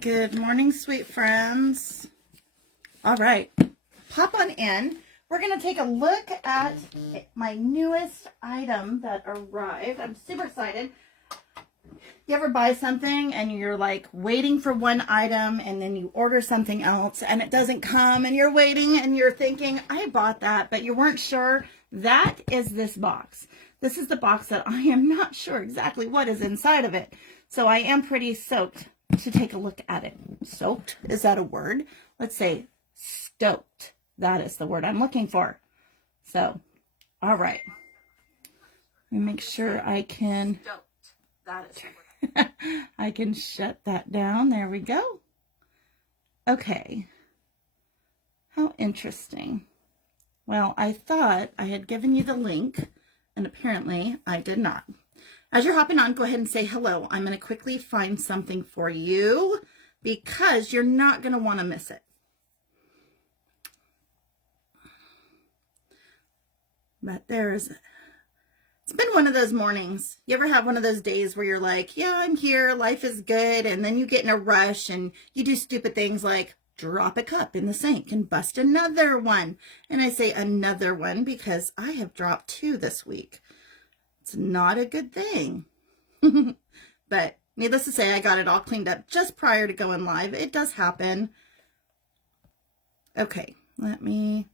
Good morning, sweet friends. All right, pop on in. We're going to take a look at my newest item that arrived. I'm super excited. You ever buy something and you're like waiting for one item and then you order something else and it doesn't come and you're waiting and you're thinking, I bought that, but you weren't sure? That is this box. This is the box that I am not sure exactly what is inside of it. So I am pretty stoked to take a look at it. Soaked? Is that a word? Let's say stoked. That is the word I'm looking for. So, all right. Let me make sure I can... Stoked. That is the word. I can shut that down. There we go. Okay. How interesting. Well, I thought I had given you the link, and apparently I did not. As you're hopping on, go ahead and say hello. I'm going to quickly find something for you because you're not going to want to miss it. But it's been one of those mornings. You ever have one of those days where you're like, yeah, I'm here, life is good, and then you get in a rush and you do stupid things like drop a cup in the sink and bust another one. And I say another one because I have dropped 2 this week. It's not a good thing. But needless to say, I got it all cleaned up just prior to going live. It does happen. Okay, let me...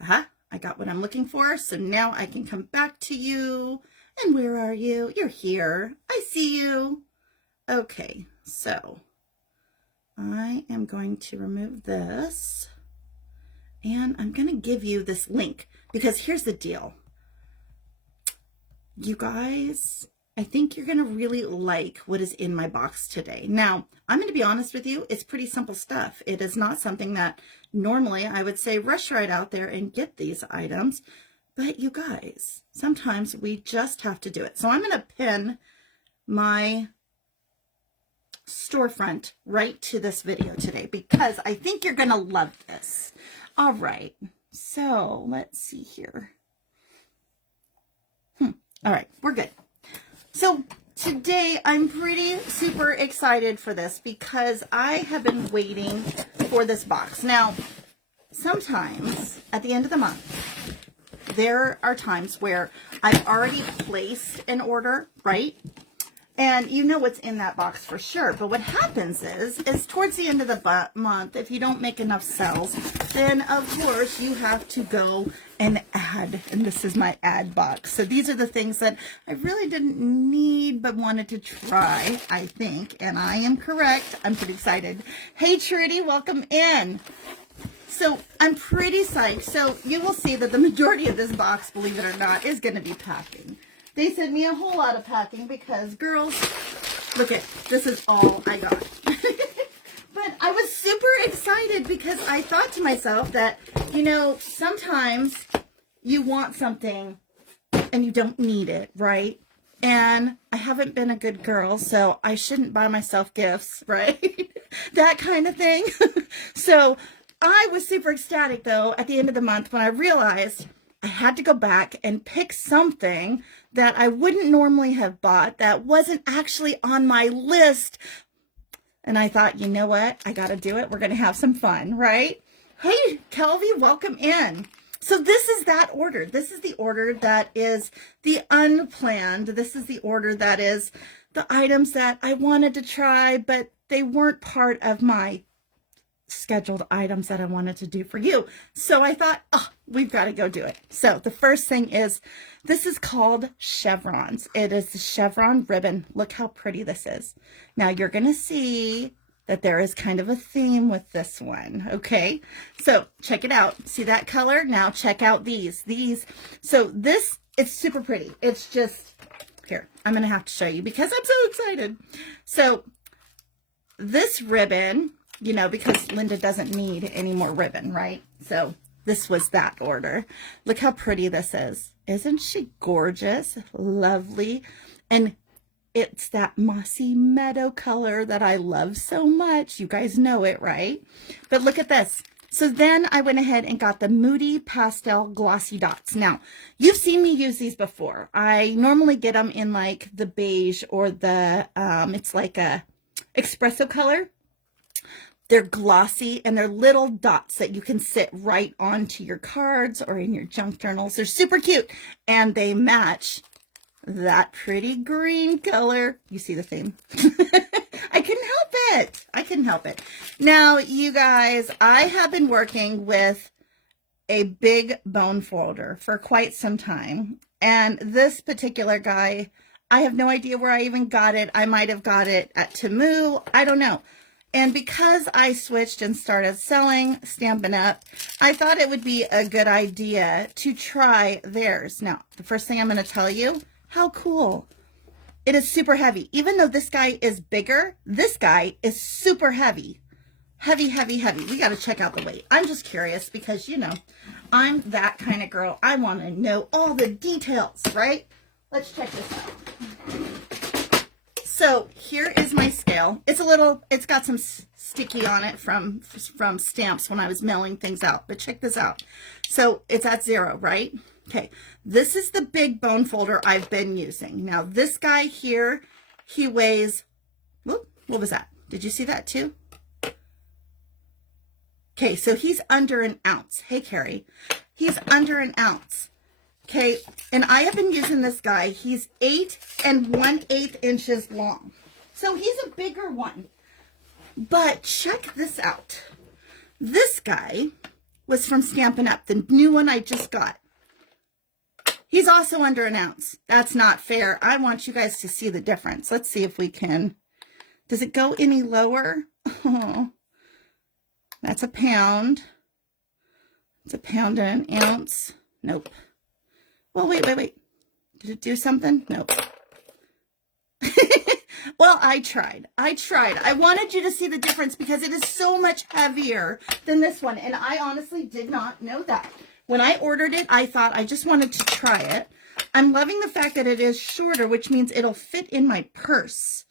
I got what I'm looking for, so now I can come back to you. And where are you? You're here. I see you. Okay, so I am going to remove this. And I'm going to give you this link because here's the deal. You guys, I think you're going to really like what is in my box today. Now, I'm going to be honest with you. It's pretty simple stuff. It is not something that normally I would say rush right out there and get these items. But you guys, sometimes we just have to do it. So I'm going to pin my storefront right to this video today because I think you're going to love this. All right. So let's see here. All right, we're good. So today I'm pretty super excited for this because I have been waiting for this box. Now, sometimes at the end of the month, there are times where I've already placed an order, right? And you know what's in that box for sure. But what happens is towards the end of the month, if you don't make enough sales, then of course you have to go and add. And this is my add box. So these are the things that I really didn't need but wanted to try, I think. And I am correct. I'm pretty excited. Hey, Trudy, welcome in. So I'm pretty psyched. So you will see that the majority of this box, believe it or not, is going to be packing. They sent me a whole lot of packing because, girls, look at, this is all I got. But I was super excited because I thought to myself that, you know, sometimes you want something and you don't need it, right? And I haven't been a good girl, so I shouldn't buy myself gifts, right? That kind of thing. So I was super ecstatic, though, at the end of the month when I realized I had to go back and pick something that I wouldn't normally have bought that wasn't actually on my list. And I thought, you know what? I got to do it. We're going to have some fun, right? Hey, Kelvy, welcome in. So this is that order. This is the order that is the unplanned. This is the order that is the items that I wanted to try, but they weren't part of my scheduled items that I wanted to do for you. So I thought, oh, we've got to go do it. So the first thing is, this is called chevrons. It is the chevron ribbon. Look how pretty this is. Now you're going to see that there is kind of a theme with this one. Okay. So check it out. See that color? Now check out these. So this, it's super pretty. It's just, here, I'm going to have to show you because I'm so excited. So this ribbon, you know, because Linda doesn't need any more ribbon, right? So this was that order. Look how pretty this is. Isn't she gorgeous? Lovely. And it's that mossy meadow color that I love so much. You guys know it, right? But look at this. So then I went ahead and got the Moody Pastel Glossy Dots. Now, you've seen me use these before. I normally get them in like the beige or the, it's like a espresso color. They're glossy and they're little dots that you can sit right onto your cards or in your junk journals. They're super cute and they match that pretty green color. You see the theme? I couldn't help it. I couldn't help it. Now, you guys, I have been working with a big bone folder for quite some time. And this particular guy, I have no idea where I even got it. I might have got it at Temu. I don't know. And because I switched and started selling Stampin' Up, I thought it would be a good idea to try theirs. Now, the first thing I'm going to tell you, how cool. It is super heavy. Even though this guy is bigger, this guy is super heavy. Heavy, heavy, heavy. We got to check out the weight. I'm just curious because, you know, I'm that kind of girl. I want to know all the details, right? Let's check this out. So here is my scale. It's got some sticky on it from stamps when I was mailing things out. But check this out. So it's at 0, right? Okay. This is the big bone folder I've been using. Now this guy here, he weighs, whoop, what was that? Did you see that too? Okay, so he's under an ounce. Hey, Carrie. He's under an ounce. Okay, and I have been using this guy. He's 8 1/8 inches long. So he's a bigger one. But check this out. This guy was from Stampin' Up, the new one I just got. He's also under an ounce. That's not fair. I want you guys to see the difference. Let's see if we can. Does it go any lower? Oh, that's a pound. It's a pound and an ounce. Nope. Well, wait. Did it do something? Nope. Well, I tried. I wanted you to see the difference because it is so much heavier than this one. And I honestly did not know that. When I ordered it, I thought I just wanted to try it. I'm loving the fact that it is shorter, which means it'll fit in my purse.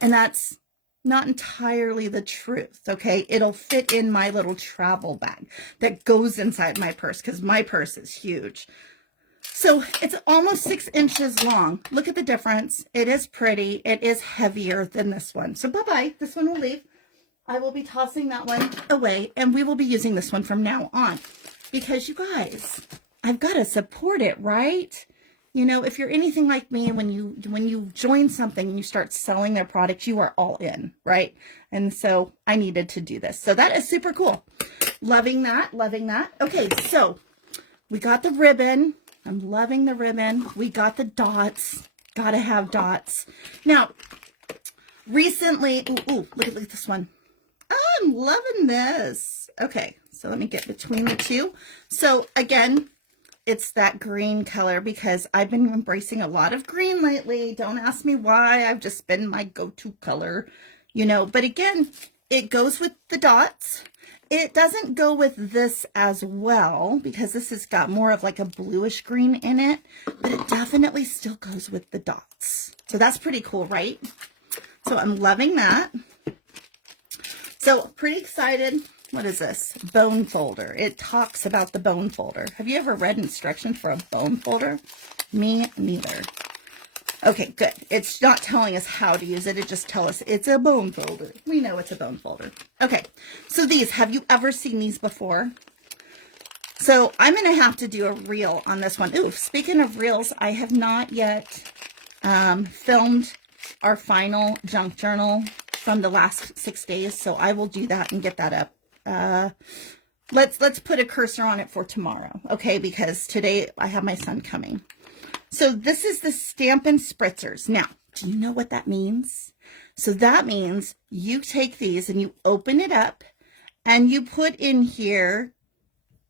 And that's not entirely the truth, okay? It'll fit in my little travel bag that goes inside my purse because my purse is huge. So it's almost 6 inches long. Look at the difference. It is pretty. It is heavier than this one. So bye-bye. This one will leave. I will be tossing that one away, and we will be using this one from now on. Because you guys, I've got to support it, right? You know, if you're anything like me, when you join something and you start selling their product, you are all in, right? And so I needed to do this. So that is super cool. Loving that, loving that. Okay, so we got the ribbon. I'm loving the ribbon. We got the dots. Gotta have dots. Now, recently, look at this one. I'm loving this. Okay, so let me get between the two. So again, it's that green color because I've been embracing a lot of green lately. Don't ask me why. I've just been my go-to color, you know. But again, it goes with the dots. It doesn't go with this as well because this has got more of like a bluish green in it, but it definitely still goes with the dots. So that's pretty cool, right? So I'm loving that. So pretty excited. What is this? Bone folder. It talks about the bone folder. Have you ever read instructions for a bone folder? Me neither. Okay, good. It's not telling us how to use it. It just tells us it's a bone folder. We know it's a bone folder. Okay, so these, have you ever seen these before? So I'm going to have to do a reel on this one. Ooh, speaking of reels, I have not yet filmed our final junk journal from the last 6 days. So I will do that and get that up. Let's put a cursor on it for tomorrow. Okay, because today I have my son coming. So this is the Stampin' Spritzers. Now, do you know what that means? So that means you take these and you open it up and you put in here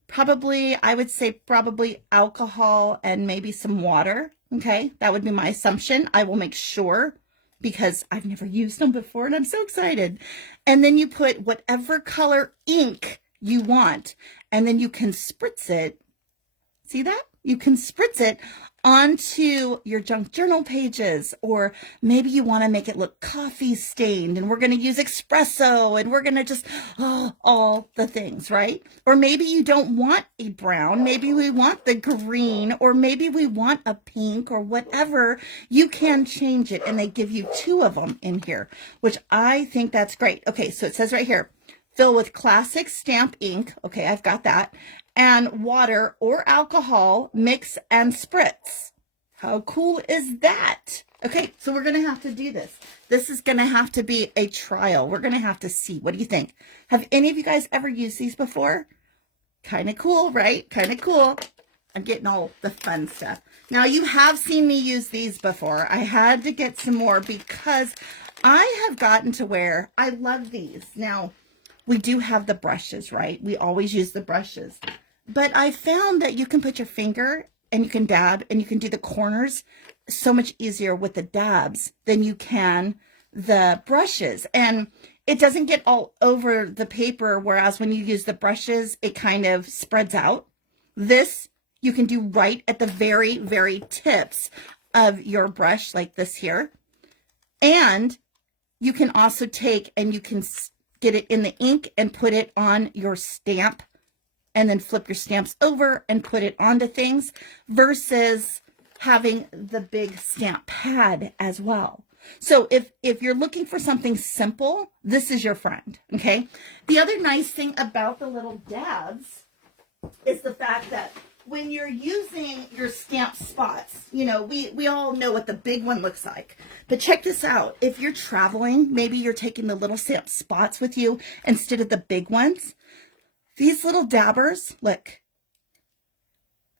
probably, I would say probably alcohol and maybe some water. Okay, that would be my assumption. I will make sure because I've never used them before and I'm so excited. And then you put whatever color ink you want and then you can spritz it. See that? You can spritz it onto your junk journal pages, or maybe you want to make it look coffee stained and we're going to use espresso and we're going to just, all the things, right? Or maybe you don't want a brown, maybe we want the green, or maybe we want a pink or whatever. You can change it, and they give you 2 of them in here, which I think that's great. Okay, so it says right here, fill with classic stamp ink. Okay, I've got that. And water or alcohol, mix and spritz. How cool is that? Okay, so we're going to have to do this. This is going to have to be a trial. We're going to have to see. What do you think? Have any of you guys ever used these before? Kind of cool, right? Kind of cool. I'm getting all the fun stuff. Now, you have seen me use these before. I had to get some more because I have gotten to where I love these. Now, we do have the brushes, right? We always use the brushes. But I found that you can put your finger and you can dab and you can do the corners so much easier with the dabs than you can the brushes. And it doesn't get all over the paper, whereas when you use the brushes, it kind of spreads out. This you can do right at the very, very tips of your brush, like this here. And you can also take and you can get it in the ink and put it on your stamp, and then flip your stamps over and put it onto things, versus having the big stamp pad as well. So if you're looking for something simple, this is your friend, okay? The other nice thing about the little dabs is the fact that when you're using your stamp spots, you know, we all know what the big one looks like. But check this out. If you're traveling, maybe you're taking the little stamp spots with you instead of the big ones. These little dabbers, look,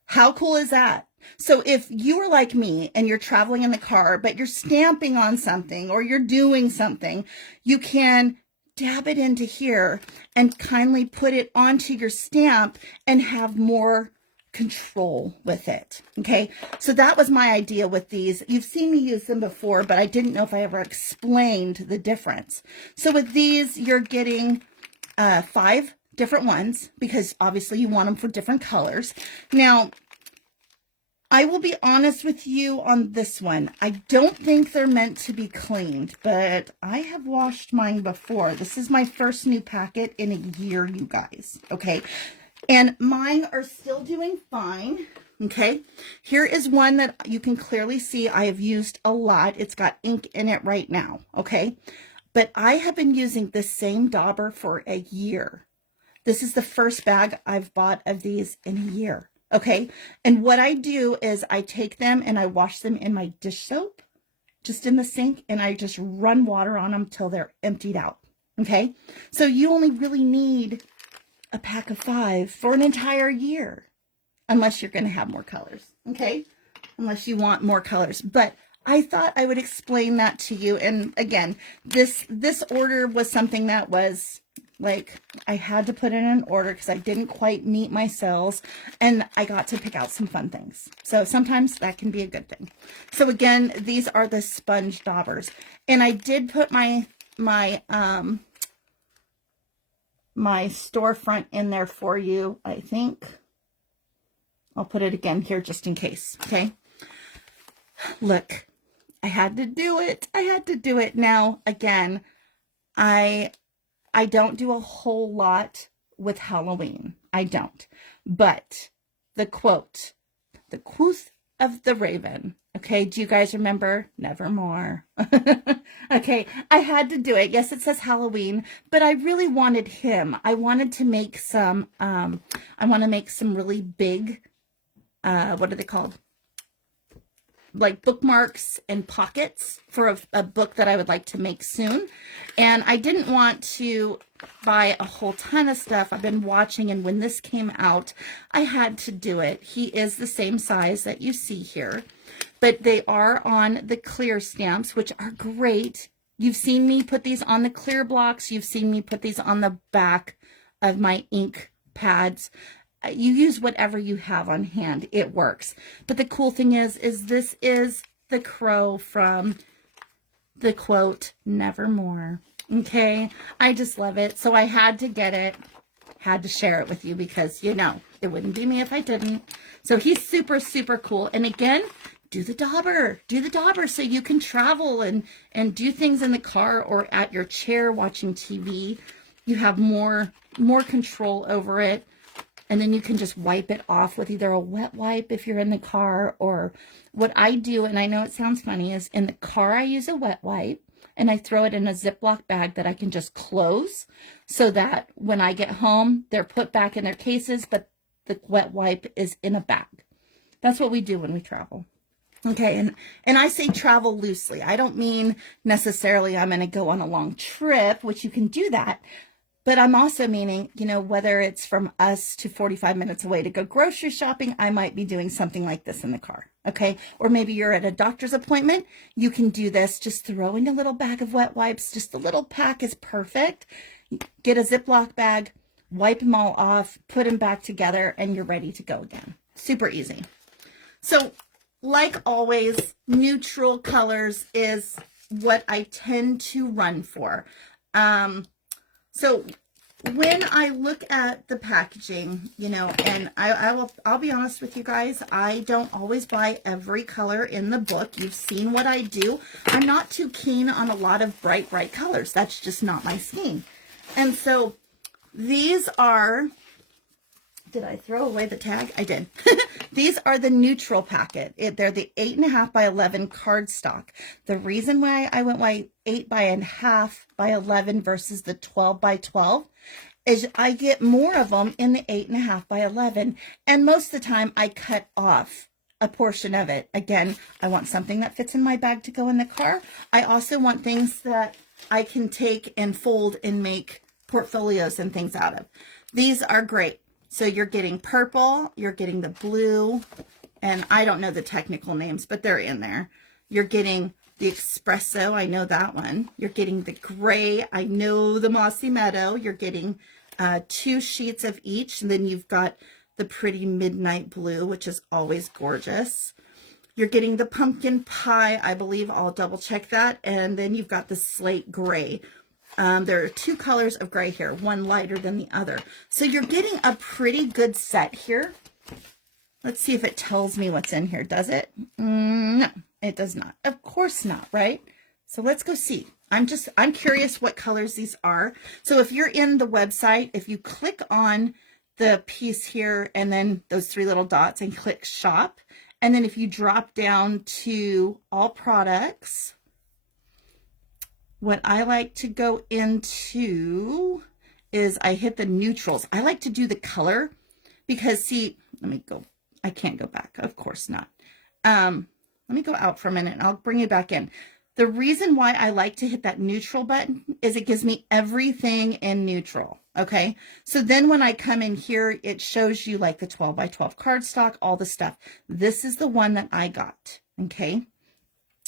how cool is that? So if you are like me and you're traveling in the car, but you're stamping on something or you're doing something, you can dab it into here and kindly put it onto your stamp and have more control with it. Okay, so that was my idea with these. You've seen me use them before, but I didn't know if I ever explained the difference. So with these, you're getting 5 different ones, because obviously you want them for different colors. Now, I will be honest with you on this one. I don't think they're meant to be cleaned, but I have washed mine before. This is my first new packet in a year, you guys, okay? And mine are still doing fine, okay? Here is one that you can clearly see I have used a lot. It's got ink in it right now, okay? But I have been using the same dauber for a year. This is the first bag I've bought of these in a year, okay? And what I do is I take them and I wash them in my dish soap, just in the sink, and I just run water on them till they're emptied out, okay? So you only really need a pack of 5 for an entire year, unless you're going to have more colors, okay? Unless you want more colors. But I thought I would explain that to you. And again, this order was something that was like, I had to put in an order because I didn't quite meet my sales, and I got to pick out some fun things. So sometimes that can be a good thing. So again, these are the sponge daubers, and I did put my storefront in there for you. I think I'll put it again here just in case. Okay. Look, I had to do it. I had to do it. Now, again, I don't do a whole lot with Halloween. I don't. But the quote of the Raven. Okay, do you guys remember? Nevermore. Okay, I had to do it. Yes, it says Halloween, but I really wanted him. I wanted to make some, I want to make some really big, what are they called? Like bookmarks and pockets for a book that I would like to make soon. And I didn't want to buy a whole ton of stuff. I've been watching, and when this came out, I had to do it. He is the same size that you see here, but they are on the clear stamps, which are great. You've seen me put these on the clear blocks. You've seen me put these on the back of my ink pads. You use whatever you have on hand. It works. But the cool thing is this is the crow from the quote, Nevermore. Okay. I just love it. So I had to get it. had to share it with you because, you know, it wouldn't be me if I didn't. So he's super, super cool. And again, do the dauber so you can travel and do things in the car or at your chair watching TV. You have more control over it. And then you can just wipe it off with either a wet wipe if you're in the car, or what I do, and I know it sounds funny, is in the car I use a wet wipe and I throw it in a Ziploc bag that I can just close so that when I get home, they're put back in their cases, but the wet wipe is in a bag. That's what we do when we travel. Okay, and I say travel loosely. I don't mean necessarily I'm going to go on a long trip, which you can do that. But I'm also meaning, you know, whether it's from us to 45 minutes away to go grocery shopping, I might be doing something like this in the car, okay? Or maybe you're at a doctor's appointment. You can do this. Just throw in a little bag of wet wipes. Just a little pack is perfect. Get a Ziploc bag, wipe them all off, put them back together, and you're ready to go again. Super easy. So, like always, neutral colors is what I tend to run for. So when I look at the packaging, you know, and I'll be honest with you guys, I don't always buy every color in the book. You've seen what I do. I'm not too keen on a lot of bright colors. That's just not my scheme. And so these are, did I throw away the tag? I did. These are the neutral packet. They're the 8.5 by 11 cardstock. The reason why I went 8.5 by 11 versus the 12 by 12 is I get more of them in the 8.5 by 11. And most of the time I cut off a portion of it. Again, I want something that fits in my bag to go in the car. I also want things that I can take and fold and make portfolios and things out of. These are great. So you're getting purple, you're getting the blue, and I don't know the technical names, but they're in there. You're getting the espresso, I know that one. You're getting the gray, I know the mossy meadow. You're getting 2 sheets of each, and then you've got the pretty midnight blue, which is always gorgeous. You're getting the pumpkin pie, I believe, I'll double check that, and then you've got the slate gray. There are 2 colors of gray here, one lighter than the other. So you're getting a pretty good set here. Let's see if it tells me what's in here. Does it? No, it does not. Of course not, right? So let's go see. I'm curious what colors these are. So if you're in the website, if you click on the piece here and then those 3 little dots and click shop, and then if you drop down to all products, what I like to go into is I hit the neutrals. I like to do the color because, see, let me go. I can't go back. Of course not. Let me go out for a minute and I'll bring you back in. The reason why I like to hit that neutral button is it gives me everything in neutral. Okay. So then when I come in here, it shows you like the 12 by 12 cardstock, all the stuff. This is the one that I got. Okay.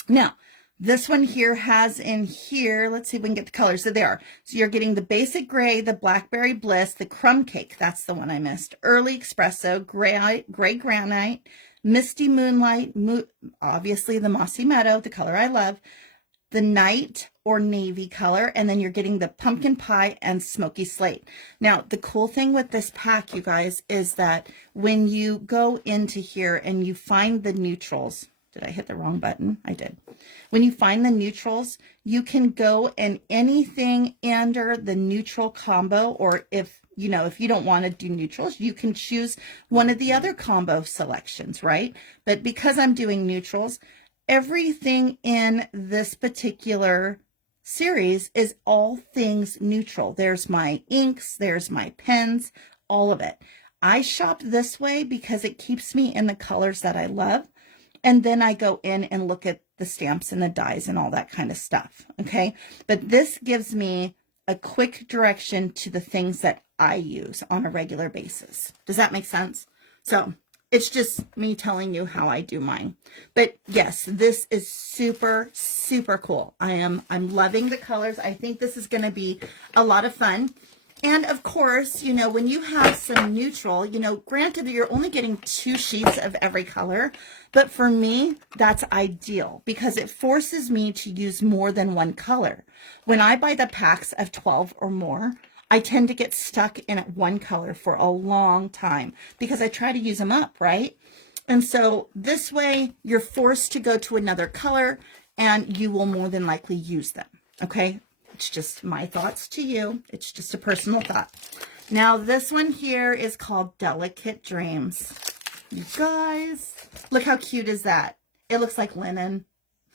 Now, this one here has in here, let's see if we can get the colors. So there. So you're getting the basic gray, the blackberry bliss, the crumb cake. That's the one I missed. Early espresso, gray granite, misty moonlight, obviously the mossy meadow, the color I love, the night or navy color, and then you're getting the pumpkin pie and smoky slate. Now, the cool thing with this pack, you guys, is that when you go into here and you find the neutrals, did I hit the wrong button? I did. When you find the neutrals, you can go and anything under the neutral combo, or if you don't want to do neutrals, you can choose one of the other combo selections, right? But because I'm doing neutrals, everything in this particular series is all things neutral. There's my inks, there's my pens, all of it. I shop this way because it keeps me in the colors that I love. And then I go in and look at the stamps and the dies and all that kind of stuff. Okay. But this gives me a quick direction to the things that I use on a regular basis. Does that make sense? So it's just me telling you how I do mine. But yes, this is super, super cool. I'm loving the colors. I think this is going to be a lot of fun. And of course, when you have some neutral, granted you're only getting 2 sheets of every color, but for me, that's ideal because it forces me to use more than one color. When I buy the packs of 12 or more, I tend to get stuck in one color for a long time because I try to use them up, right? And so this way you're forced to go to another color and you will more than likely use them, okay? It's just my thoughts to you. It's just a personal thought. Now this one here is called Delicate Dreams. You guys, look how cute is that? It looks like linen.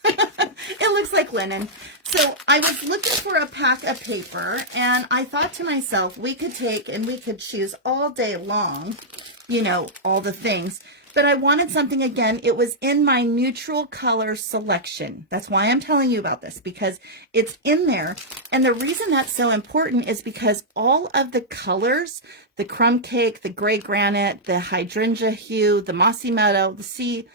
It looks like linen. So I was looking for a pack of paper and I thought to myself, we could take and we could choose all day long, you know, all the things. But I wanted something, again, it was in my neutral color selection. That's why I'm telling you about this, because it's in there. And the reason that's so important is because all of the colors, the crumb cake, the gray granite, the hydrangea hue, the mossy meadow, the sea,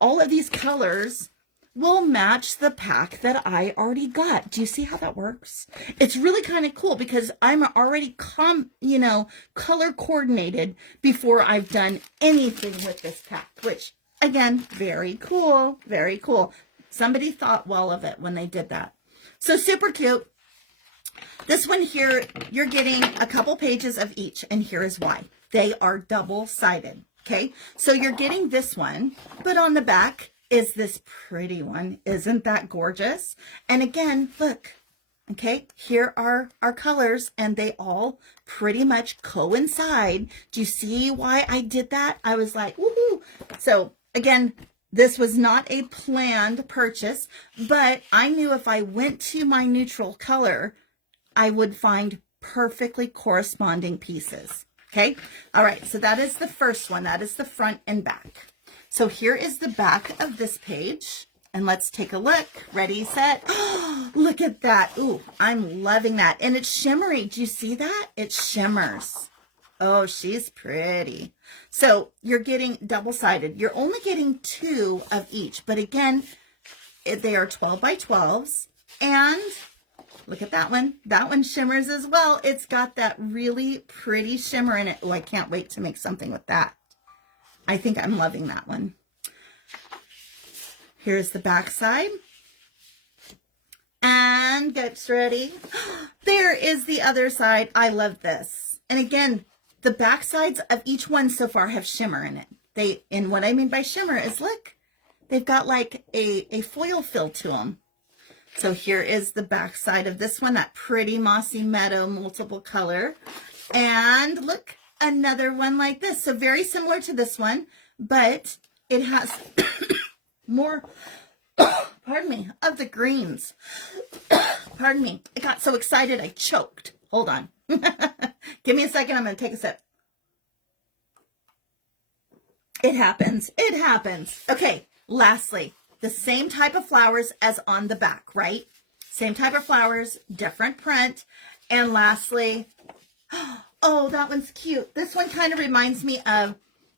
all of these colors will match the pack that I already got. Do you see how that works? It's really kind of cool because I'm already color coordinated before I've done anything with this pack, which again, very cool, very cool. Somebody thought well of it when they did that. So super cute. This one here, you're getting a couple pages of each, and here is why. They are double-sided, okay? So you're getting this one, but on the back is this pretty one. Isn't that gorgeous? And again, look, okay, here are our colors and they all pretty much coincide. Do you see why I did that? I was like, woohoo. So again, this was not a planned purchase, but I knew if I went to my neutral color, I would find perfectly corresponding pieces. Okay. All right. So that is the first one. That is the front and back. So here is the back of this page, and let's take a look. Ready, set. Oh, look at that. Ooh, I'm loving that. And it's shimmery. Do you see that? It shimmers. Oh, she's pretty. So you're getting double-sided. You're only getting 2 of each, but again, they are 12 by 12s. And look at that one. That one shimmers as well. It's got that really pretty shimmer in it. Oh, I can't wait to make something with that. I think I'm loving that one. Here's the back side. And gets ready. There is the other side. I love this. And again, the back sides of each one so far have shimmer in it. And what I mean by shimmer is, look, they've got like a foil feel to them. So here is the back side of this one, that pretty mossy meadow multiple color. And look, another one like this. So very similar to this one, but it has more, pardon me, of the greens. Pardon me. I got so excited I choked. Hold on. Give me a second. I'm going to take a sip. It happens. It happens. Okay. Lastly, the same type of flowers as on the back, right? Same type of flowers, different print. And lastly, oh, that one's cute. This one kind of reminds me of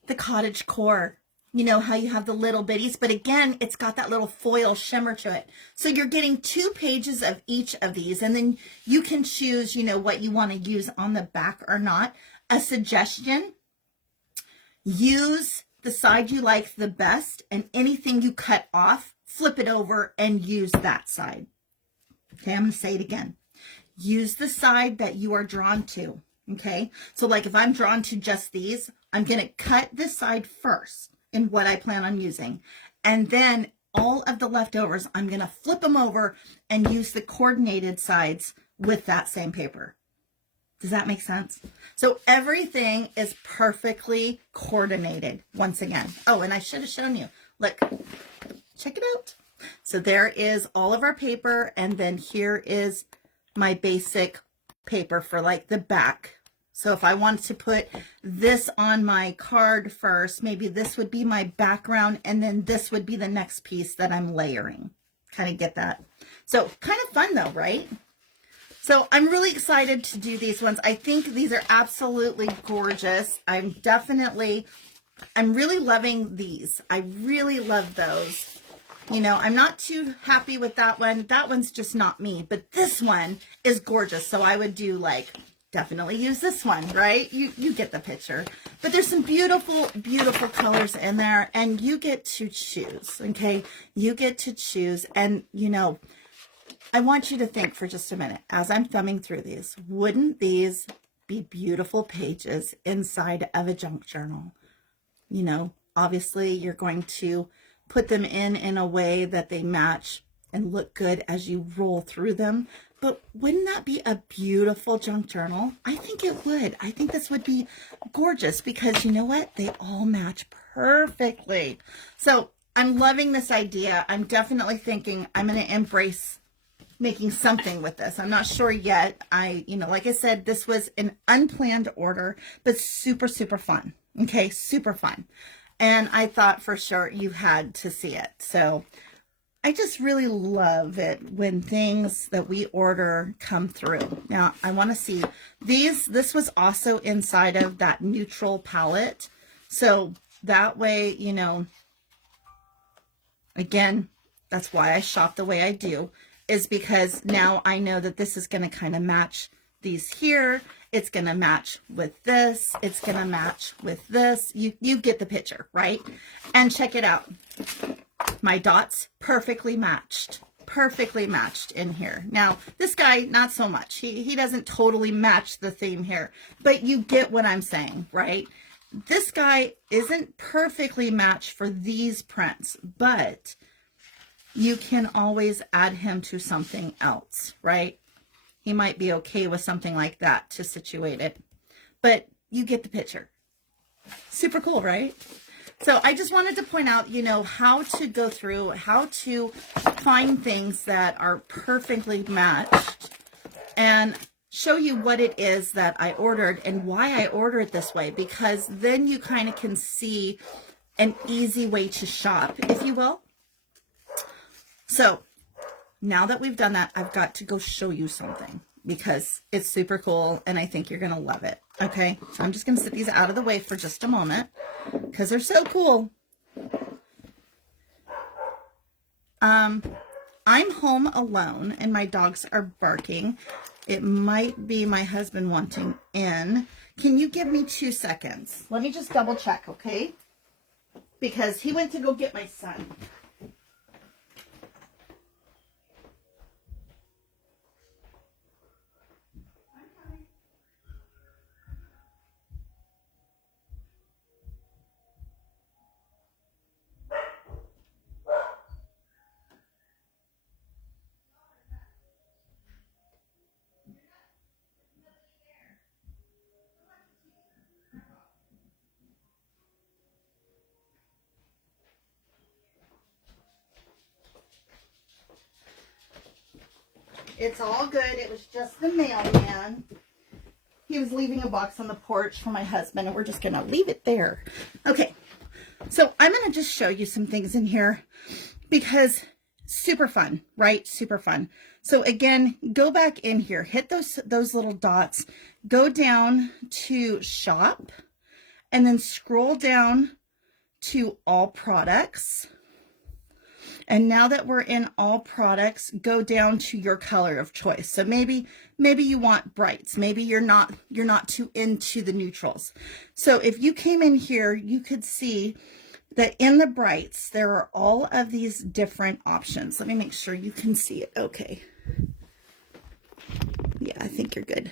the cottage core. You know how you have the little bitties, but again, it's got that little foil shimmer to it. So you're getting 2 pages of each of these, and then you can choose, you know, what you want to use on the back or not. A suggestion, use the side you like the best, and anything you cut off, flip it over and use that side. Okay, I'm going to say it again. Use the side that you are drawn to. Okay, so like if I'm drawn to just these, I'm going to cut this side first in what I plan on using. And then all of the leftovers, I'm going to flip them over and use the coordinated sides with that same paper. Does that make sense? So everything is perfectly coordinated once again. Oh, and I should have shown you. Look, check it out. So there is all of our paper, and then here is my basic paper for like the back. So if I wanted to put this on my card first, maybe this would be my background, and then this would be the next piece that I'm layering. Kind of get that? So kind of fun though, right? So I'm really excited to do these ones. I think these are absolutely gorgeous. I'm really loving these. I really love those. You know, I'm not too happy with that one. That one's just not me, but this one is gorgeous. So I would do like, definitely use this one, right? You get the picture. But there's some beautiful, beautiful colors in there, and you get to choose, okay? You get to choose, and you know, I want you to think for just a minute, as I'm thumbing through these, wouldn't these be beautiful pages inside of a junk journal? You know, obviously you're going to put them in a way that they match and look good as you roll through them. But wouldn't that be a beautiful junk journal? I think it would. I think this would be gorgeous because you know what? They all match perfectly. So I'm loving this idea. I'm definitely thinking I'm going to embrace making something with this. I'm not sure yet. Like I said, this was an unplanned order, but super, super fun. Okay, super fun. And I thought for sure you had to see it. So I just really love it when things that we order come through. Now, I want to see these. This was also inside of that neutral palette. So that way, you know, again, that's why I shop the way I do, is because now I know that this is going to kind of match these here. It's going to match with this. It's going to match with this. You get the picture, right? And check it out. My dots perfectly matched in here. Now, this guy, not so much. He doesn't totally match the theme here, but you get what I'm saying, right? This guy isn't perfectly matched for these prints, but you can always add him to something else, right? He might be okay with something like that to situate it, but you get the picture. Super cool, right? So I just wanted to point out, you know, how to go through, how to find things that are perfectly matched and show you what it is that I ordered and why I ordered it this way, because then you kind of can see an easy way to shop, if you will. So now that we've done that, I've got to go show you something because it's super cool and I think you're going to love it. Okay, so I'm just going to set these out of the way for just a moment because they're so cool. I'm home alone and my dogs are barking. It might be my husband wanting in. Can you give me 2 seconds? Let me just double check, okay? Because he went to go get my son. It's all good. It was just the mailman. He was leaving a box on the porch for my husband, and we're just going to leave it there. Okay, so I'm going to just show you some things in here because super fun, right? Super fun. So again, go back in here, hit those little dots, go down to shop, and then scroll down to all products. And now that we're in all products, go down to your color of choice. So maybe you want brights. Maybe you're not too into the neutrals. So if you came in here, you could see that in the brights, there are all of these different options. Let me make sure you can see it. Okay. Yeah, I think you're good.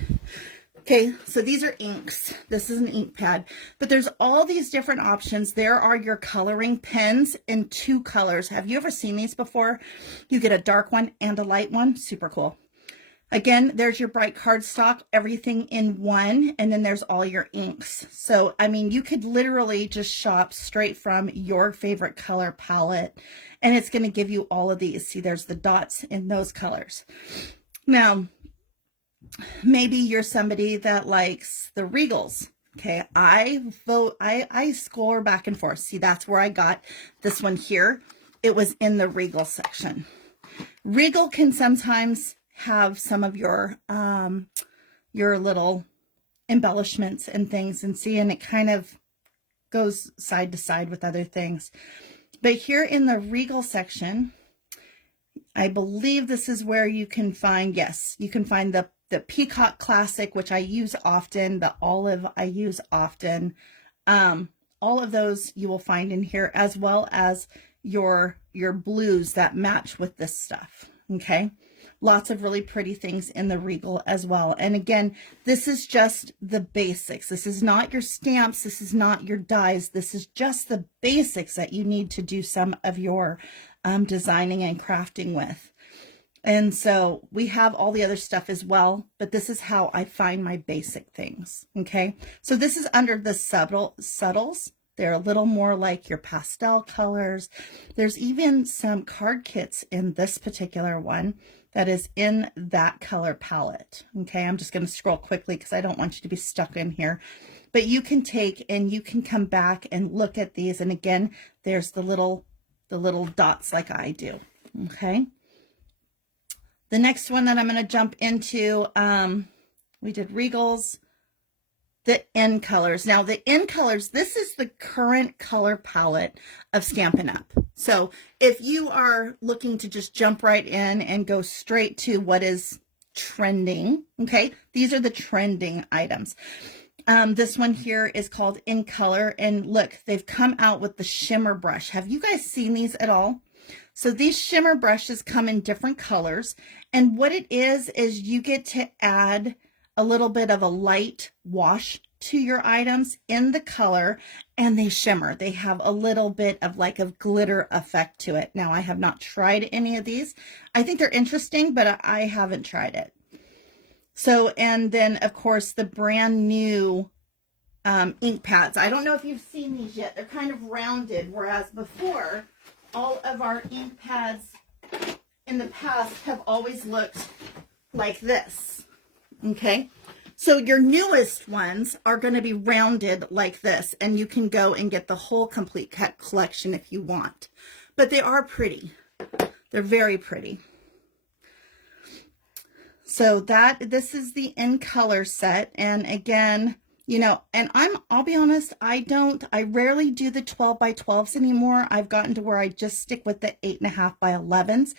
Okay, so these are inks. This is an ink pad, but there's all these different options. There are your coloring pens in 2 colors. Have you ever seen these before? You get a dark one and a light one. Super cool. Again, there's your bright cardstock, everything in one, and then there's all your inks. So, I mean, you could literally just shop straight from your favorite color palette, and it's going to give you all of these. See, there's the dots in those colors. Now, maybe you're somebody that likes the Regals. Okay, I score back and forth. See, that's where I got this one here. It was in the Regal section. Regal can sometimes have some of your little embellishments and things, and see, and it kind of goes side to side with other things. But here in the Regal section, I believe this is where you can find, yes, you can find the Peacock Classic, which I use often, the Olive I use often. All of those you will find in here, as well as your blues that match with this stuff, okay? Lots of really pretty things in the Regal as well. And again, this is just the basics. This is not your stamps. This is not your dies. This is just the basics that you need to do some of your designing and crafting with. And so we have all the other stuff as well, but this is how I find my basic things. Okay. So this is under the subtles. They're a little more like your pastel colors. There's even some card kits in this particular one that is in that color palette. Okay, I'm just going to scroll quickly because I don't want you to be stuck in here. But you can take and you can come back and look at these. And again, there's the little dots like I do. Okay. The next one that I'm going to jump into, we did Regals. The in colors. Now the in colors, this is the current color palette of Stampin' Up. So if you are looking to just jump right in and go straight to what is trending, okay, these are the trending items. This one here is called In Color, and look, they've come out with the shimmer brush. Have you guys seen these at all? So these shimmer brushes come in different colors, and what it is you get to add a little bit of a light wash to your items in the color, and they shimmer. They have a little bit of like a glitter effect to it. Now, I have not tried any of these. I think they're interesting, but I haven't tried it. So, and then of course the brand new ink pads. I don't know if you've seen these yet. They're kind of rounded, whereas before all of our ink pads in the past have always looked like this. Okay, so your newest ones are going to be rounded like this, and you can go and get the whole complete cut collection if you want. But they are pretty. They're very pretty. So this is the In Color set, and again, you know, and I'll be honest, I rarely do the 12 by 12s anymore. I've gotten to where I just stick with the 8.5 by 11s,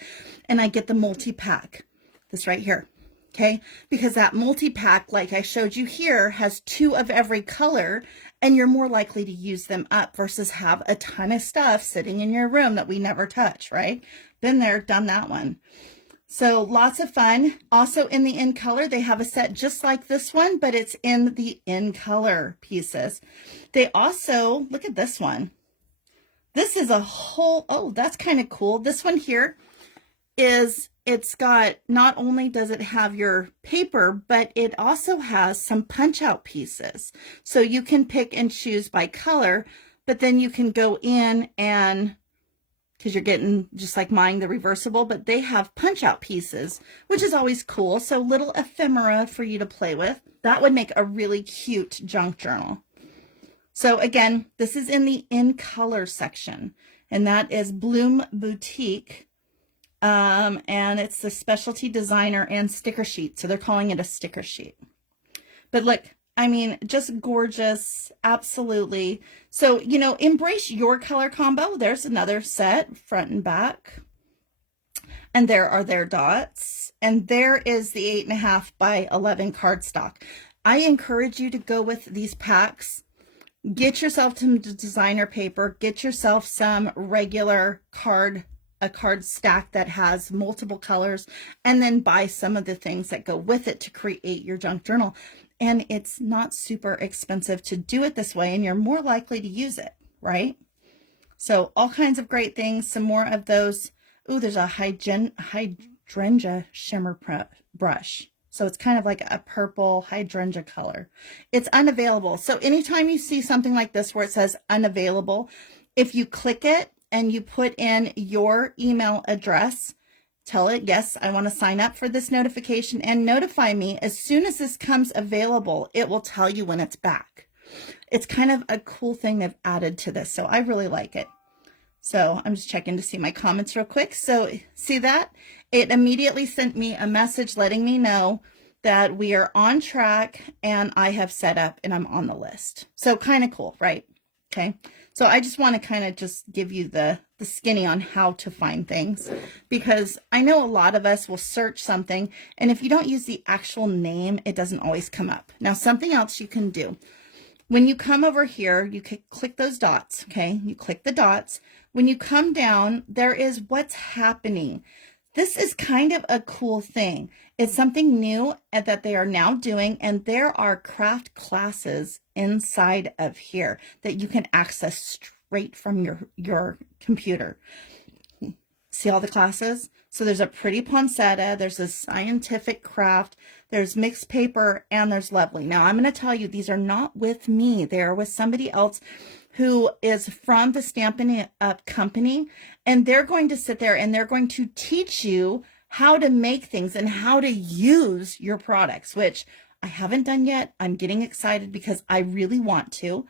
and I get the multi-pack, this right here. Okay, because that multi-pack, like I showed you here, has 2 of every color, and you're more likely to use them up versus have a ton of stuff sitting in your room that we never touch, right? Been there, done that one. So lots of fun. Also in the In Color, they have a set just like this one, but it's in the In Color pieces. They also, look at this one. This is a whole, oh, that's kind of cool. This one here is, it's got, not only does it have your paper, but it also has some punch out pieces. So you can pick and choose by color, but then you can go in and, because you're getting just like mine, the reversible, but they have punch out pieces, which is always cool. So little ephemera for you to play with. That would make a really cute junk journal. So again, this is in the In Color section, and that is Bloom Boutique. And it's the specialty designer and sticker sheet. So they're calling it a sticker sheet. But look, I mean, just gorgeous. Absolutely. So, you know, embrace your color combo. There's another set, front and back. And there are their dots. And there is the 8.5 by 11 cardstock. I encourage you to go with these packs. Get yourself some designer paper. Get yourself some regular a card stack that has multiple colors, and then buy some of the things that go with it to create your junk journal. And it's not super expensive to do it this way, and you're more likely to use it, right? So all kinds of great things. Some more of those. Ooh, there's a hydrangea shimmer brush. So it's kind of like a purple hydrangea color. It's unavailable. So anytime you see something like this where it says unavailable, if you click it and you put in your email address, tell it, yes, I want to sign up for this notification and notify me as soon as this comes available, it will tell you when it's back. It's kind of a cool thing they've added to this. So I really like it. So I'm just checking to see my comments real quick. So see that? It immediately sent me a message letting me know that we are on track and I have set up and I'm on the list. So kind of cool, right? Okay. So I just want to kind of just give you the skinny on how to find things, because I know a lot of us will search something, and if you don't use the actual name, it doesn't always come up. Now, something else you can do. When you come over here, you can click those dots, okay? You click the dots. When you come down, there is what's happening. this is kind of a cool thing. It's something new that they are now doing, and there are craft classes inside of here that you can access straight from your computer. See all the classes? So there's a pretty poinsettia, there's a scientific craft, there's mixed paper, and there's lovely. Now I'm going to tell you, these are not with me. They're with somebody else who is from the Stampin' Up company, and they're going to sit there and they're going to teach you how to make things and how to use your products, which I haven't done yet. I'm getting excited because I really want to.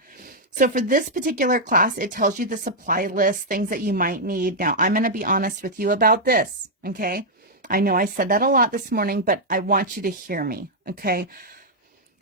So for this particular class, it tells you the supply list, things that you might need. Now, I'm going to be honest with you about this, okay? I know I said that a lot this morning, but I want you to hear me, okay?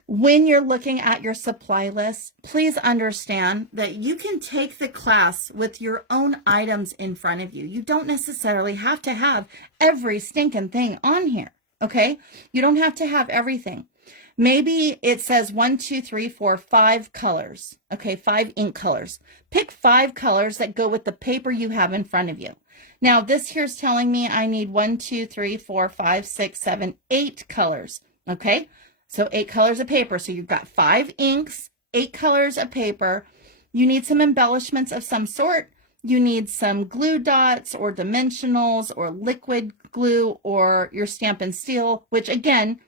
When you're looking at your supply list, please understand that you can take the class with your own items in front of you. You don't necessarily have to have every stinking thing on here, okay? You don't have to have everything. Maybe it says 1, 2, 3, 4, 5 colors. Okay, 5 ink colors. Pick 5 colors that go with the paper you have in front of you. Now, this here's telling me I need 1, 2, 3, 4, 5, 6, 7, 8 colors. Okay, so 8 colors of paper. So you've got 5 inks, 8 colors of paper. You need some embellishments of some sort. You need some glue dots or dimensionals or liquid glue or your Stampin' Steel, which again,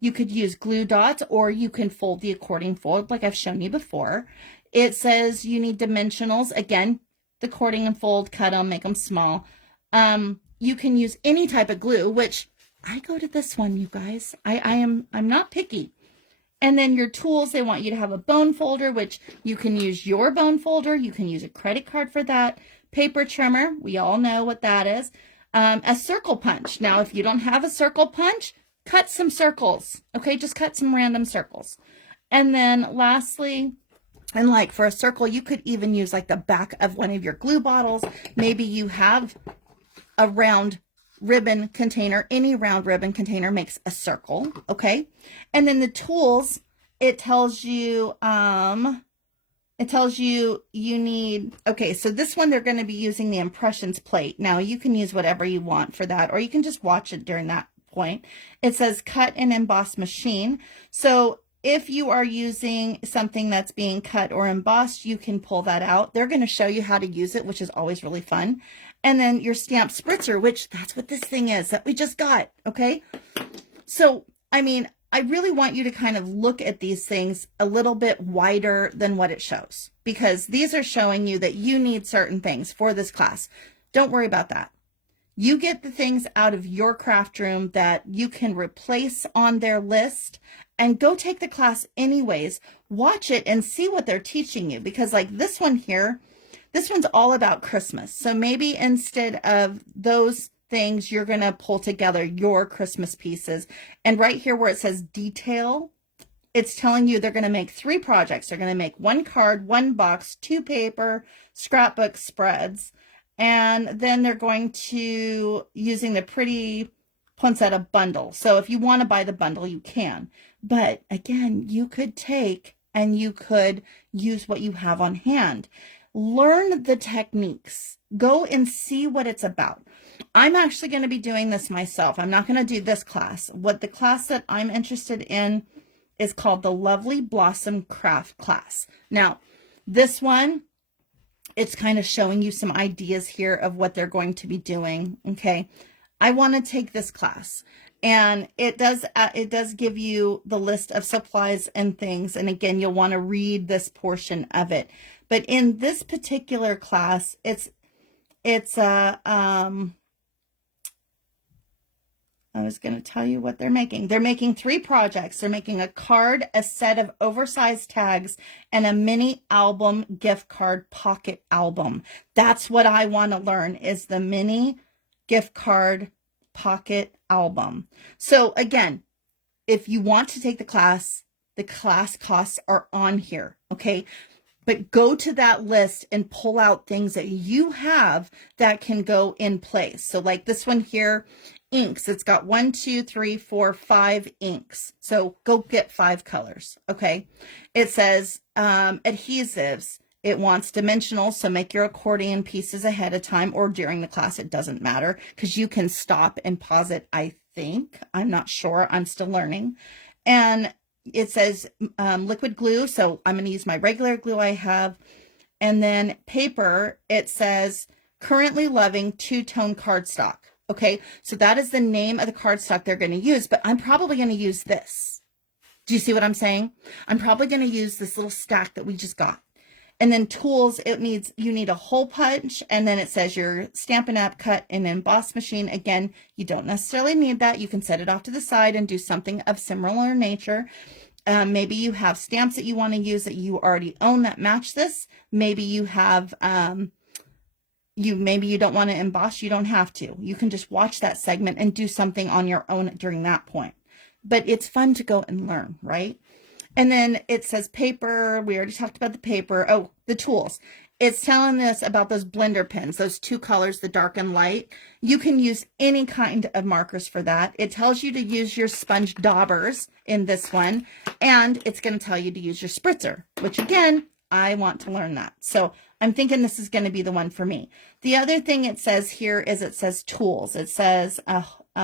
you could use glue dots, or you can fold the accordion fold like I've shown you before. It says you need dimensionals. Again, the accordion fold, cut them, make them small. You can use any type of glue, which I go to this one, you guys. I'm not picky. And then your tools, they want you to have a bone folder, which you can use your bone folder. You can use a credit card for that. Paper trimmer, we all know what that is. A circle punch. Now, if you don't have a circle punch, cut some circles, okay? Just cut some random circles. And then lastly, and like for a circle, you could even use like the back of one of your glue bottles. Maybe you have a round ribbon container. Any round ribbon container makes a circle, okay? And then the tools, it tells you you need, okay, so this one they're going to be using the impressions plate. Now you can use whatever you want for that, or you can just watch it during that point. It says cut and emboss machine. So if you are using something that's being cut or embossed, you can pull that out. They're going to show you how to use it, which is always really fun. And then your stamp spritzer, which that's what this thing is that we just got. Okay. So, I mean, I really want you to kind of look at these things a little bit wider than what it shows, because these are showing you that you need certain things for this class. Don't worry about that. You get the things out of your craft room that you can replace on their list and go take the class anyways. Watch it and see what they're teaching you, because like this one here, this one's all about Christmas. So maybe instead of those things, you're going to pull together your Christmas pieces. And right here where it says detail, it's telling you they're going to make 3 projects. They're going to make 1 card, 1 box, 2 paper, scrapbook spreads. And then they're going to using the pretty poinsettia bundle. So if you want to buy the bundle, you can. But again, you could take and you could use what you have on hand. Learn the techniques. Go and see what it's about. I'm actually going to be doing this myself. I'm not going to do this class. What the class that I'm interested in is called the Lovely Blossom Craft class. Now, this one, it's kind of showing you some ideas here of what they're going to be doing. Okay. I want to take this class, and it does give you the list of supplies and things. And again, you'll want to read this portion of it. But in this particular class, I was going to tell you what they're making. They're making 3 projects. They're making a card, a set of oversized tags, and a mini album gift card pocket album. That's what I want to learn, is the mini gift card pocket album. So again, if you want to take the class costs are on here, okay? But go to that list and pull out things that you have that can go in place. So like this one here, inks. It's got 1, 2, 3, 4, 5 inks. So go get 5 colors. Okay. It says adhesives. It wants dimensional, so make your accordion pieces ahead of time or during the class. It doesn't matter because you can stop and pause it, I think. I'm not sure. I'm still learning. And it says liquid glue, so I'm going to use my regular glue I have. And then paper, it says currently loving two-tone cardstock. Okay, so that is the name of the cardstock they're going to use, but I'm probably going to use this. Do you see what I'm saying? I'm probably going to use this little stack that we just got. And then tools, you need a hole punch, and then it says your Stampin' App, cut, and emboss machine. Again, you don't necessarily need that. You can set it off to the side and do something of similar nature. Maybe you have stamps that you want to use that you already own that match this. Maybe you have, maybe you don't want to emboss. You don't have to. You can just watch that segment and do something on your own during that point. But it's fun to go and learn, right? And then it says paper. We already talked about the paper. Oh, the tools. It's telling us about those blender pens, those two colors, the dark and light. You can use any kind of markers for that. It tells you to use your sponge daubers in this one. And it's going to tell you to use your spritzer, which again, I want to learn that. So I'm thinking this is going to be the one for me. The other thing it says here is it says tools. It says,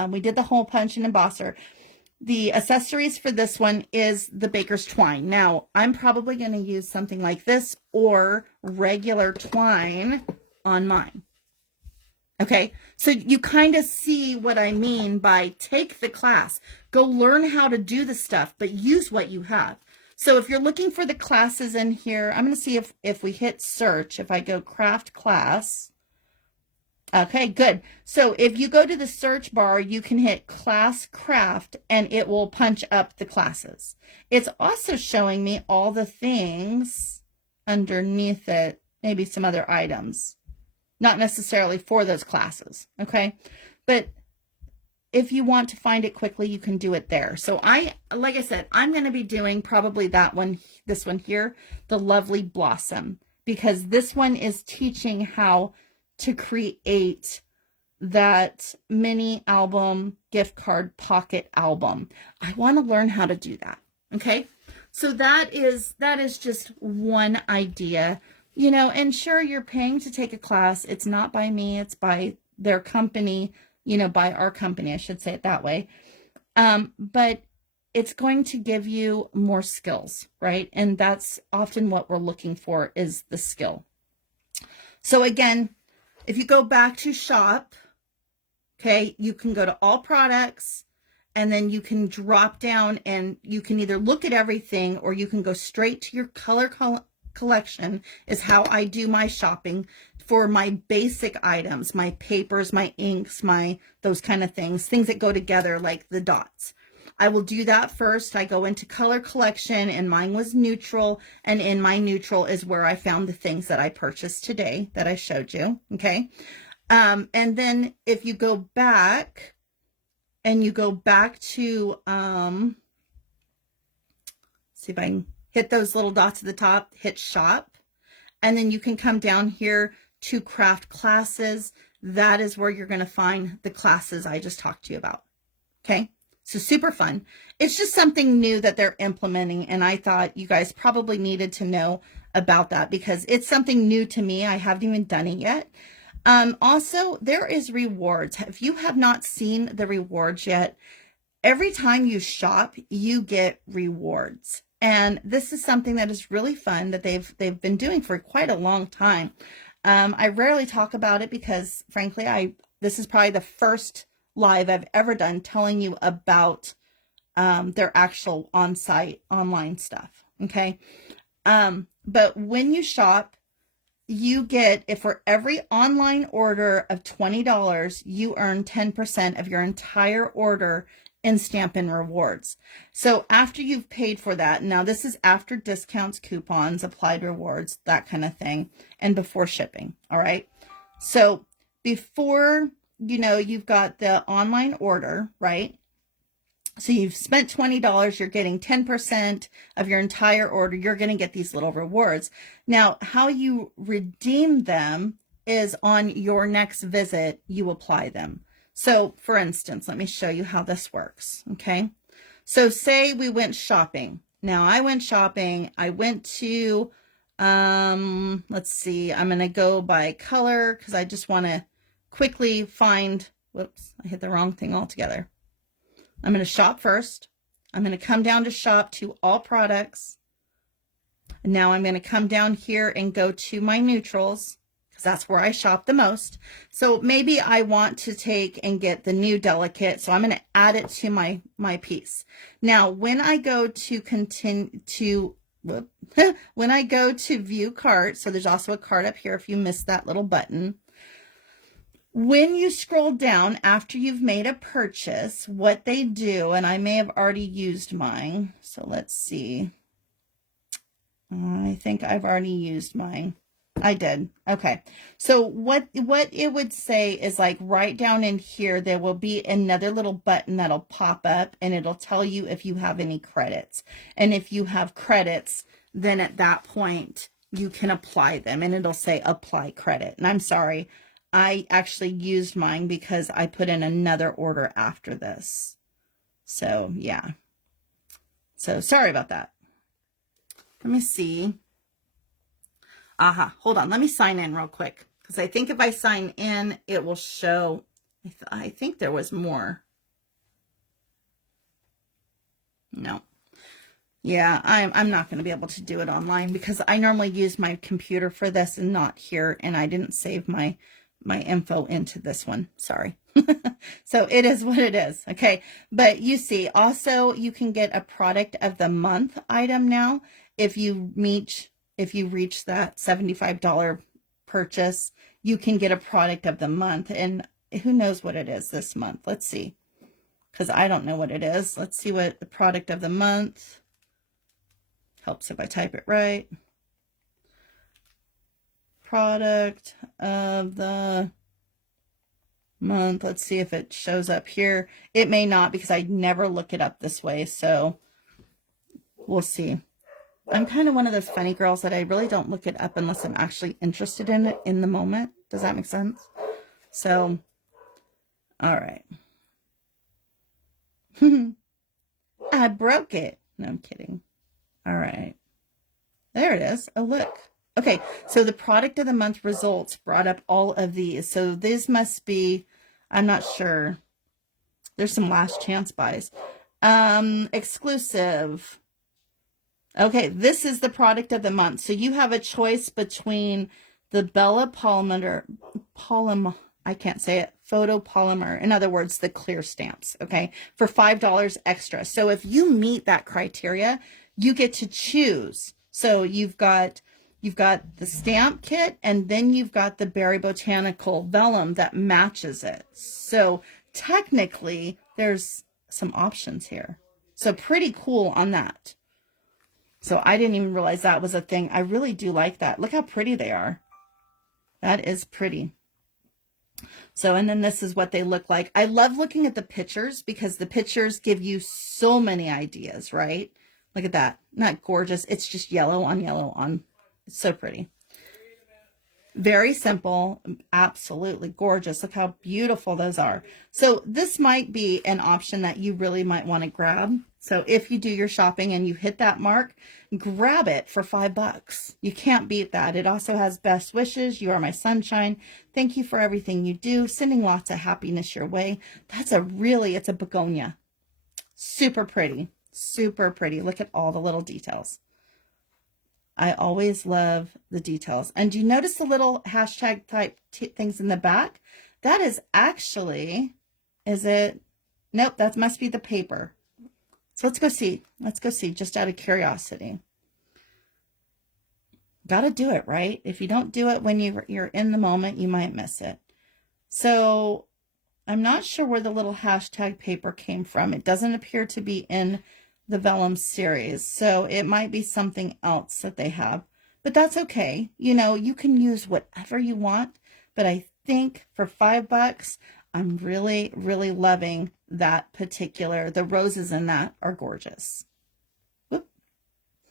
we did the hole punch and embosser. The accessories for this one is the baker's twine. Now, I'm probably going to use something like this or regular twine on mine. Okay, so you kind of see what I mean by take the class, go learn how to do the stuff, but use what you have. So if you're looking for the classes in here, I'm going to see if we hit search, if I go craft class. Okay, good. So if you go to the search bar, you can hit class craft and it will punch up the classes. It's also showing me all the things underneath it, maybe some other items, not necessarily for those classes. Okay, but if you want to find it quickly, you can do it there. So like I said, I'm going to be doing probably that one, this one here, the Lovely Blossom, because this one is teaching how to create that mini album gift card pocket album. I want to learn how to do that. Okay. So that is just one idea, you know, and sure, you're paying to take a class. It's not by me. It's by their company, you know, by our company, I should say it that way. But it's going to give you more skills, right? And that's often what we're looking for is the skill. So again, if you go back to shop, okay, you can go to all products and then you can drop down and you can either look at everything or you can go straight to your color collection is how I do my shopping for my basic items, my papers, my inks, those kind of things that go together like the dots. I will do that first. I go into color collection and mine was neutral, and in my neutral is where I found the things that I purchased today that I showed you. Okay. And then if you go back and you go back to, see if I can hit those little dots at the top, hit shop, and then you can come down here to craft classes. That is where you're going to find the classes I just talked to you about. Okay. So super fun. It's just something new that they're implementing. And I thought you guys probably needed to know about that because it's something new to me. I haven't even done it yet. Also, there is rewards. If you have not seen the rewards yet, every time you shop, you get rewards. And this is something that is really fun that they've been doing for quite a long time. I rarely talk about it because frankly, this is probably the first live I've ever done telling you about their actual on-site online stuff. Okay. But when you shop, you get, if for every online order of $20, you earn 10% of your entire order in Stampin' rewards. So after you've paid for that, now this is after discounts, coupons, applied rewards, that kind of thing, and before shipping. All right. So before, you know, you've got the online order, right? So you've spent $20, you're getting 10% of your entire order. You're going to get these little rewards. Now, how you redeem them is on your next visit, you apply them. So for instance, let me show you how this works. Okay. So say we went shopping. Now I went shopping. I went to Let's see. I'm going to go by color because I just want to quickly find, whoops, I hit the wrong thing altogether. I'm going to shop first. I'm going to come down to shop to all products. And now I'm going to come down here and go to my neutrals because that's where I shop the most. So maybe I want to take and get the new delicate. So I'm going to add it to my piece. Now, when I go to continue to, when I go to view cart, so there's also a cart up here if you missed that little button. When you scroll down after you've made a purchase, what they do, and I may have already used mine. So let's see. I think I've already used mine. I did. Okay. So what it would say is like right down in here, there will be another little button that'll pop up and it'll tell you if you have any credits. And if you have credits, then at that point you can apply them and it'll say apply credit. And I'm sorry, I actually used mine because I put in another order after this. So yeah. So sorry about that. Let me see. Aha, hold on. Let me sign in real quick because I think if I sign in, it will show. I think there was more. No. Yeah, I'm not going to be able to do it online because I normally use my computer for this and not here, and I didn't save my info into this one. Sorry. So it is what it is. Okay. But you see, also you can get a product of the month item now. If you reach that $75 purchase, you can get a product of the month. And who knows what it is this month? Let's see. Because I don't know what it is. Let's see what the product of the month. Helps if I type it right. Product of the month. Let's see if it shows up here. It may not because I never look it up this way. So we'll see. I'm kind of one of those funny girls that I really don't look it up unless I'm actually interested in it in the moment. Does that make sense? So, all right. I broke it. No, I'm kidding. All right. There it is. Oh, look. Okay. So the product of the month results brought up all of these. So this must be, I'm not sure. There's some last chance buys. Exclusive. Okay, this is the product of the month. So you have a choice between the Bella Polymer, I can't say it, photopolymer. In other words, the clear stamps, okay, for $5 extra. So if you meet that criteria, you get to choose. So you've got the stamp kit, and then you've got the Berry Botanical vellum that matches it. So technically, there's some options here. So pretty cool on that. So I didn't even realize that was a thing. I really do like that. Look how pretty they are. That is pretty. So, and then this is what they look like. I love looking at the pictures because the pictures give you so many ideas, right? Look at that. Isn't that gorgeous? It's just yellow on yellow on. It's so pretty. Very simple. Absolutely gorgeous. Look how beautiful those are. So this might be an option that you really might want to grab. So if you do your shopping and you hit that mark, grab it for $5. You can't beat that. It also has best wishes. You are my sunshine. Thank you for everything you do. Sending lots of happiness your way. That's it's a begonia. Super pretty. Super pretty. Look at all the little details. I always love the details. And do you notice the little hashtag type things in the back? That is actually, is it? Nope, that must be the paper. So let's go see. Let's go see, just out of curiosity. Got to do it, right? If you don't do it when you're in the moment, you might miss it. So I'm not sure where the little hashtag paper came from. It doesn't appear to be in the vellum series, so it might be something else that they have, but that's okay. You know, you can use whatever you want, but I think for $5, I'm really, really loving that particular, the roses in that are gorgeous. Whoop.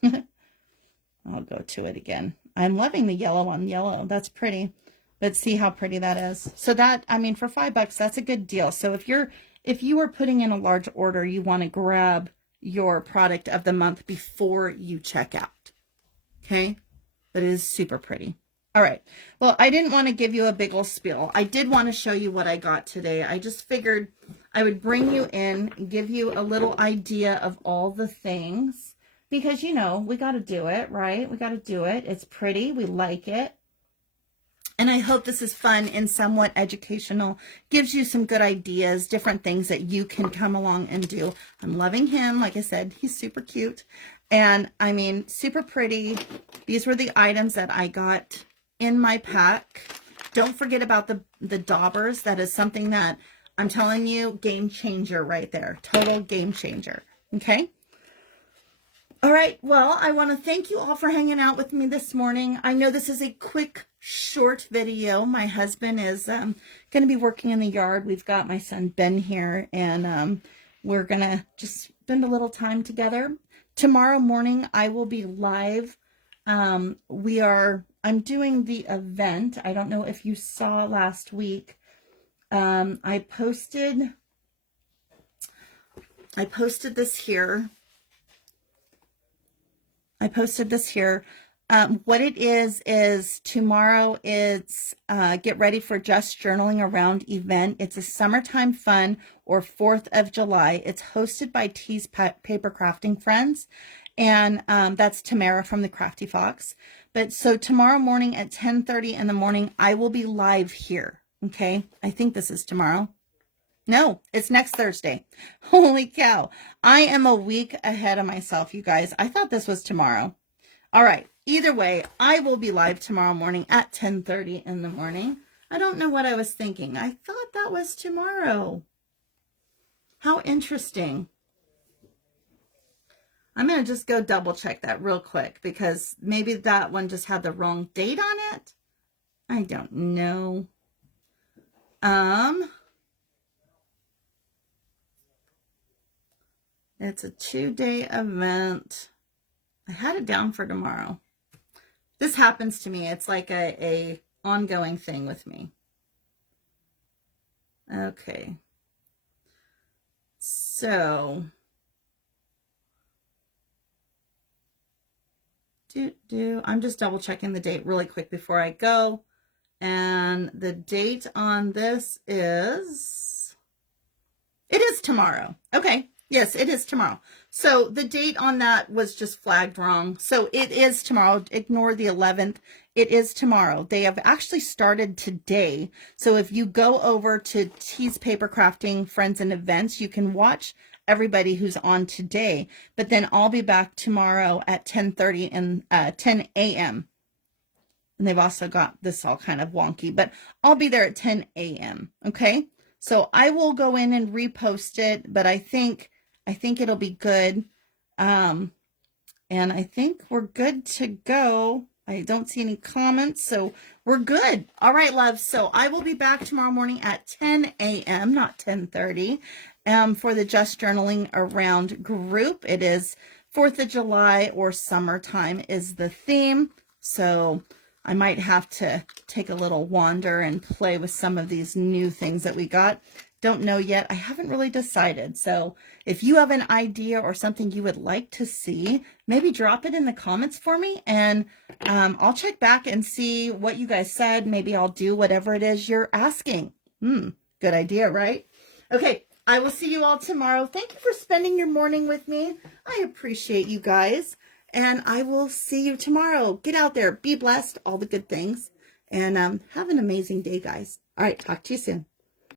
I'll go to it again. I'm loving the yellow on yellow. That's pretty, but see how pretty that is. So that, I mean, for $5, that's a good deal. So if you are putting in a large order, you want to grab your product of the month before you check out. Okay. but it is super pretty. All right. Well, I didn't want to give you a big old spiel. I did want to show you what I got today. I just figured I would bring you in and give you a little idea of all the things because, you know, we got to do it, right? We got to do it. It's pretty. We like it. And I hope this is fun and somewhat educational, gives you some good ideas, different things that you can come along and do. I'm loving him. Like I said, he's super cute. And I mean, super pretty. These were the items that I got in my pack. Don't forget about the daubers. That is something that I'm telling you, game changer right there. Total game changer. Okay. All right. Well, I want to thank you all for hanging out with me this morning. I know this is a quick, short video. My husband is going to be working in the yard. We've got my son Ben here, and we're going to just spend a little time together. Tomorrow morning, I will be live. I'm doing the event. I don't know if you saw last week. I posted this here. What it is tomorrow it's Get Ready for Just Journaling Around event. It's a summertime fun or 4th of July. It's hosted by T's Paper Crafting Friends. And that's Tamara from the Crafty Fox. But so tomorrow morning at 10:30 in the morning, I will be live here. Okay. I think this is tomorrow. No, it's next Thursday. Holy cow. I am a week ahead of myself, you guys. I thought this was tomorrow. All right. Either way, I will be live tomorrow morning at 10:30 in the morning. I don't know what I was thinking. I thought that was tomorrow. How interesting. I'm going to just go double check that real quick because maybe that one just had the wrong date on it. I don't know. It's a 2-day event. I had it down for tomorrow. This happens to me. It's like a ongoing thing with me. Okay. So, I'm just double checking the date really quick before I go. And the date on this is, it is tomorrow. Okay. Yes, it is tomorrow. So the date on that was just flagged wrong. So it is tomorrow. Ignore the 11th. It is tomorrow. They have actually started today. So if you go over to T's Paper Crafting Friends and Events, you can watch everybody who's on today. But then I'll be back tomorrow at 10:30 and 10 a.m. And they've also got this all kind of wonky, but I'll be there at 10 a.m. Okay. So I will go in and repost it, but I think it'll be good. And I think we're good to go. I don't see any comments, so we're good. All right, love. So I will be back tomorrow morning at 10 a.m., not 10:30, for the Just Journaling Around group. It is 4th of July or summertime is the theme. So I might have to take a little wander and play with some of these new things that we got. Don't know yet. I haven't really decided. So if you have an idea or something you would like to see, maybe drop it in the comments for me, and I'll check back and see what you guys said. Maybe I'll do whatever it is you're asking. Good idea, right? Okay, I will see you all tomorrow. Thank you for spending your morning with me. I appreciate you guys, and I will see you tomorrow. Get out there, be blessed, all the good things, and have an amazing day, guys. All right, talk to you soon.